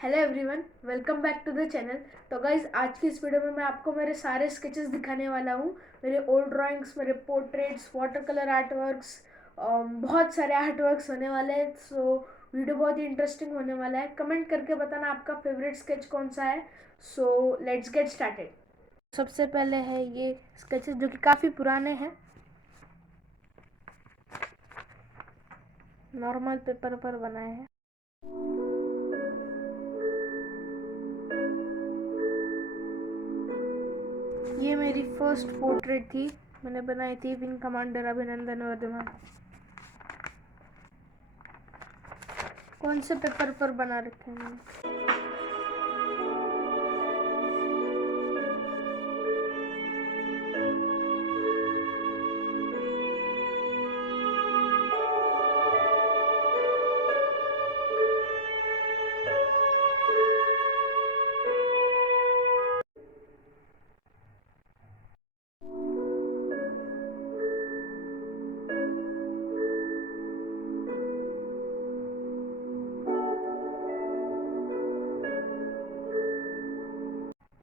Hello everyone, welcome back to the channel. तो guys, आज की इस वीडियो में मैं आपको मेरे सारे स्केचेस दिखाने वाला हूँ। मेरे ओल्ड ड्राइंग्स, मेरे पोर्ट्रेट्स, वाटर कलर आर्टवर्क्स, बहुत सारे आर्टवर्क्स होने वाले हैं। सो वीडियो बहुत ही इंटरेस्टिंग होने वाला है। कमेंट करके बताना आपका फेवरेट स्केच कौन सा है। So let's get started. सबसे पहले है ये स्केचेस जो कि काफ़ी पुराने हैं। नॉर्मल पेपर पर बनाए हैं। ये मेरी फर्स्ट पोर्ट्रेट थी, मैंने बनाई थी विंग कमांडर अभिनंदन वर्धमान। कौन से पेपर पर बना रखे हैं मैंने।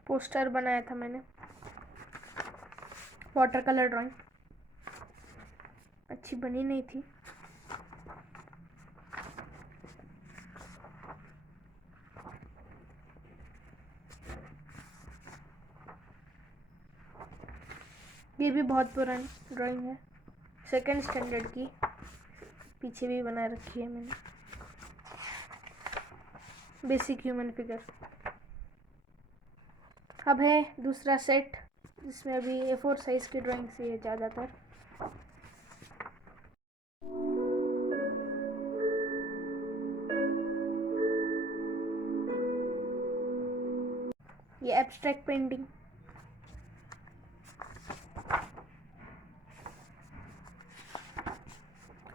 पोस्टर बनाया था मैंने, वाटर कलर ड्राइंग। अच्छी बनी नहीं थी। ये भी बहुत पुरानी ड्राइंग है, सेकंड स्टैंडर्ड की। पीछे भी बना रखी है मैंने, बेसिक ह्यूमन फिगर। अब है दूसरा सेट, जिसमें अभी A4 साइज की ड्राइंग से है ज़्यादातर। ये एब्स्ट्रैक्ट पेंटिंग,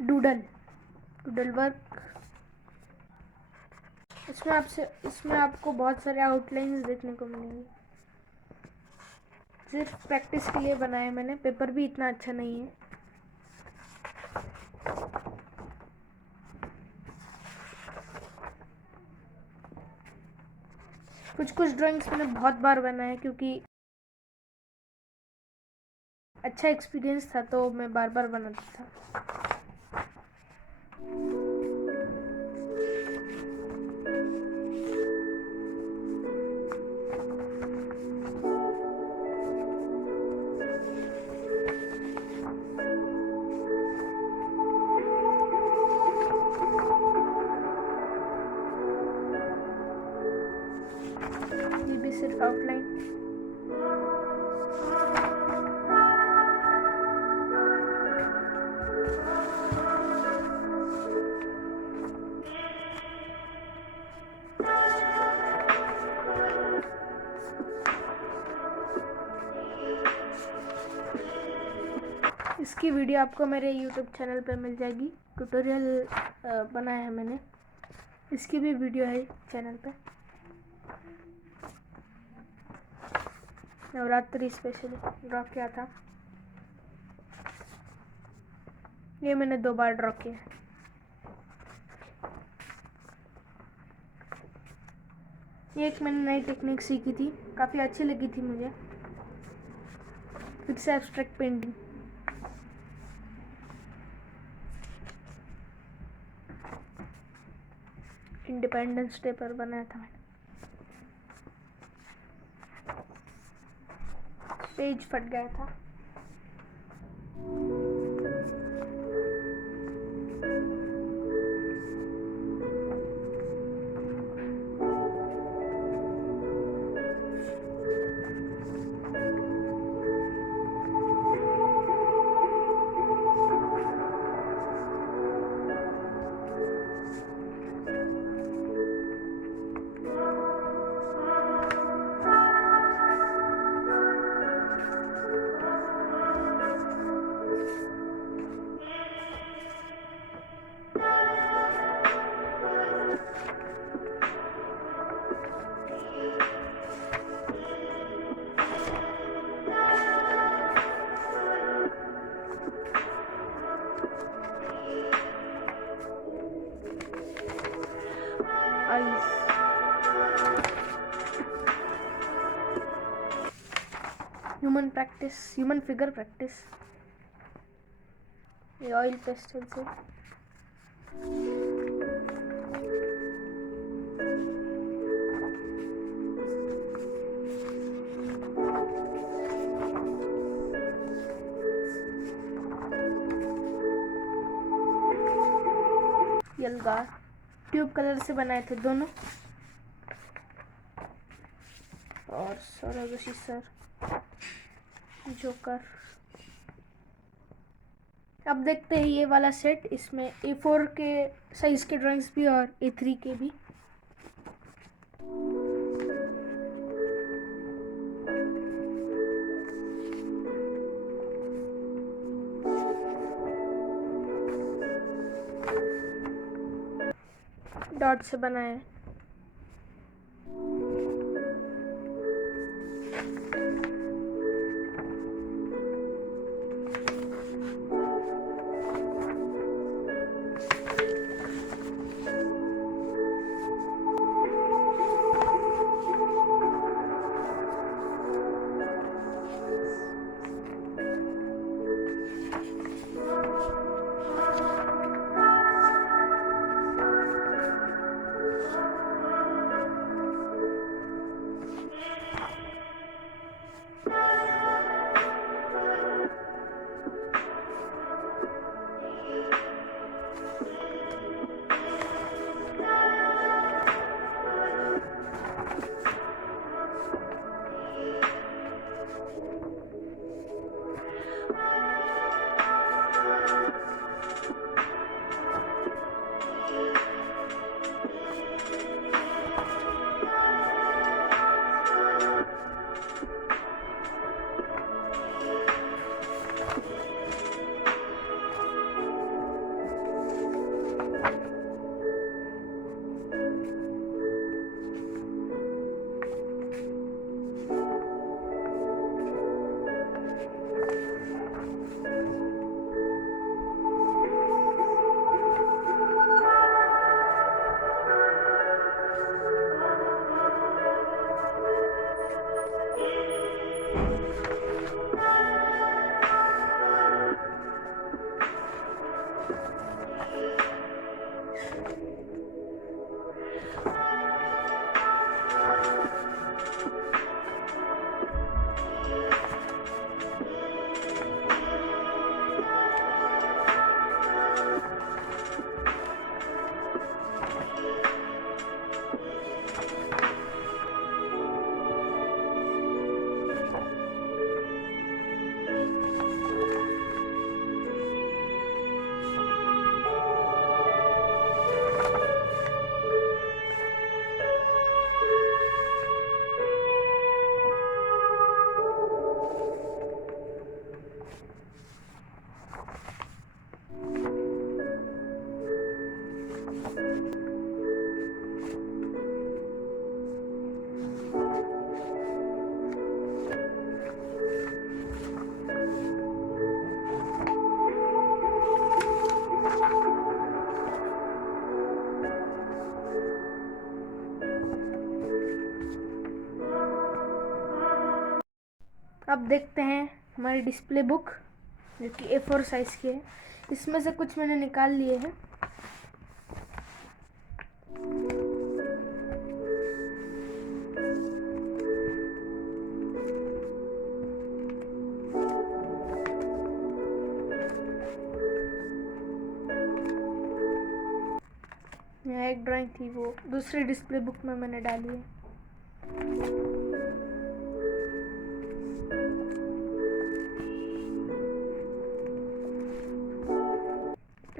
डूडल वर्क। इसमें आपको बहुत सारे आउटलाइंस देखने को मिलेंगे। सिर्फ प्रैक्टिस के लिए बनाया मैंने, पेपर भी इतना अच्छा नहीं है। कुछ ड्राइंग्स मैंने बहुत बार बनाए क्योंकि अच्छा एक्सपीरियंस था, तो मैं बार बार बनाता था। ये भी सिर्फ आउटलाइन। इसकी वीडियो आपको मेरे YouTube चैनल पर मिल जाएगी। ट्यूटोरियल बनाया है मैंने, इसकी भी वीडियो है चैनल पे। नवरात्रि स्पेशल ड्रॉ किया था। ये मैंने 2 बार ड्रॉ किया। ये एक मैंने नई टेक्निक सीखी थी, काफ़ी अच्छी लगी थी मुझे। फिर से एब्स्ट्रैक्ट पेंटिंग। इंडिपेंडेंस डे पर बनाया था मैंने। पेज फट गया था। ह्यूमन फिगर प्रैक्टिस, ये ऑयल पेस्टल से। यलगार ट्यूब कलर से बनाए थे दोनों। और जोशी सर, जोकर। अब देखते हैं ये वाला सेट, इसमें A4 के साइज के ड्राइंग्स भी और A3 के भी। डॉट से बनाए। अब देखते हैं हमारी डिस्प्ले बुक, जो कि A4 साइज की है। इसमें से कुछ मैंने निकाल लिए हैं। यहाँ एक ड्राइंग थी, वो दूसरी डिस्प्ले बुक में मैंने डाली है।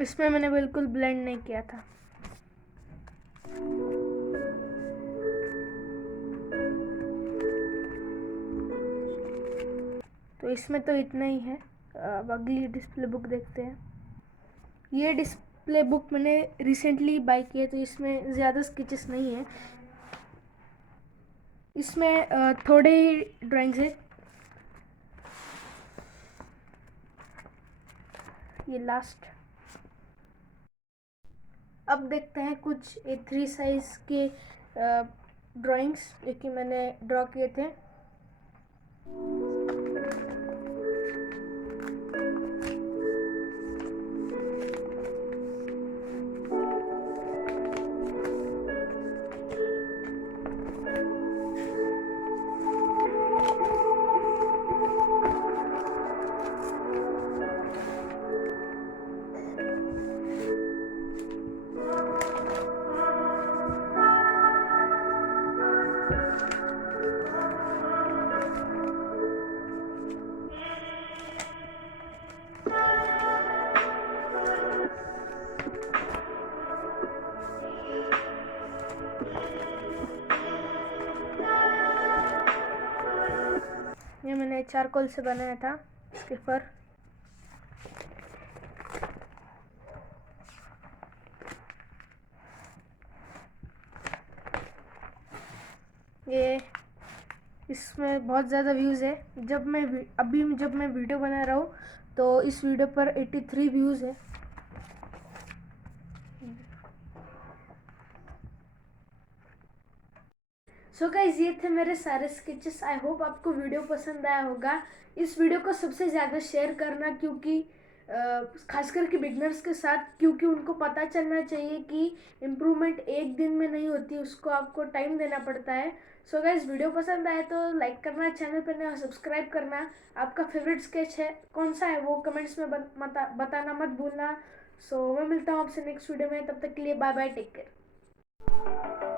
इसमें मैंने बिल्कुल ब्लेंड नहीं किया था। तो इसमें तो इतना ही है। अब अगली डिस्प्ले बुक देखते हैं। ये डिस्प्ले बुक मैंने रिसेंटली बाय की है, तो इसमें ज़्यादा स्केचेस नहीं है। इसमें थोड़े ही ड्राइंग्स है। ये लास्ट। अब देखते हैं कुछ A3 साइज के ड्राइंग्स जो कि मैंने ड्रॉ किए थे। ये मैंने चारकोल से बनाया था इसके फर। ये इसमें बहुत ज़्यादा व्यूज़ है। जब मैं वीडियो बना रहा हूँ तो इस वीडियो पर 83 व्यूज़ है। सो गाइस, ये थे मेरे सारे स्केचेस। आई होप आपको वीडियो पसंद आया होगा। इस वीडियो को सबसे ज़्यादा शेयर करना, क्योंकि खास करके बिगनर्स के साथ, क्योंकि उनको पता चलना चाहिए कि इम्प्रूवमेंट एक दिन में नहीं होती, उसको आपको टाइम देना पड़ता है। सो गाइस, वीडियो पसंद आए तो लाइक करना, चैनल पर नया सब्सक्राइब करना। आपका फेवरेट स्केच है कौन सा है वो कमेंट्स में बताना मत भूलना। सो मैं मिलता हूँ आपसे नेक्स्ट वीडियो में। तब तक के लिए बाय बाय, टेक केयर।